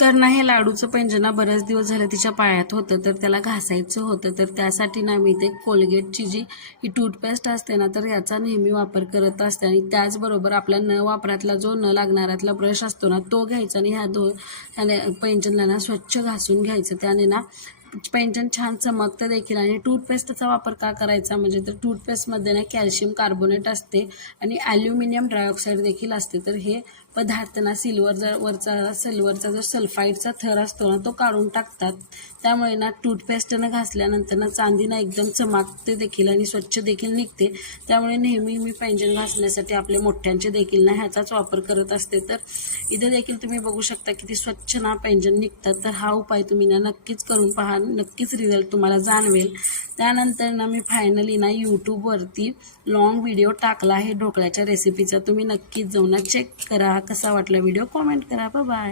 तर ना हे लाडूचं पैंजण ना बरेच दिवस झाले तिच्या पायात होतं, तर त्याला घासायचं होतं. तर त्यासाठी ना मी ते कोलगेटची जी ही टूथपेस्ट असते ना, तर याचा नेहमी वापर करत असते. आणि त्याचबरोबर आपल्या न वापरातला जो न लागणाऱ्यातला ब्रश असतो ना, तो घ्यायचा आणि ह्याने पैंजणला ना स्वच्छ घासून घ्यायचं. त्याने ना पैंजण छान चमकतं देखील. आणि टूथपेस्टचा वापर का करायचा म्हणजे तर टूथपेस्टमध्ये ना कॅल्शियम कार्बोनेट असते आणि ॲल्युमिनियम डायऑक्साईड देखील असते. तर हे पदार्थ ना सिल्वरचा जो सल्फाईडचा थर असतो ना, तो काढून टाकतात. त्यामुळे ना टूथपेस्टनं घासल्यानंतर ना चांदी ना एकदम चमकते देखील आणि स्वच्छ देखील निघते. त्यामुळे नेहमी मी पैंजण घासण्यासाठी आपले मोठ्यांचे देखील ना ह्याचाच वापर करत असते. तर इथे देखील तुम्ही बघू शकता किती स्वच्छ ना पैंजण निघतात. तर हा उपाय तुम्ही ना नक्कीच करून पहा, नक्कीच रिझल्ट तुम्हाला जाणवेल. त्यानंतर ना मी फायनली ना यूट्यूबवरती लॉंग व्हिडिओ टाकला आहे ढोकळ्याच्या रेसिपीचा. तुम्ही नक्कीच जाऊन चेक करा. कसा वाटला व्हिडिओ कॉमेंट करा. बाय.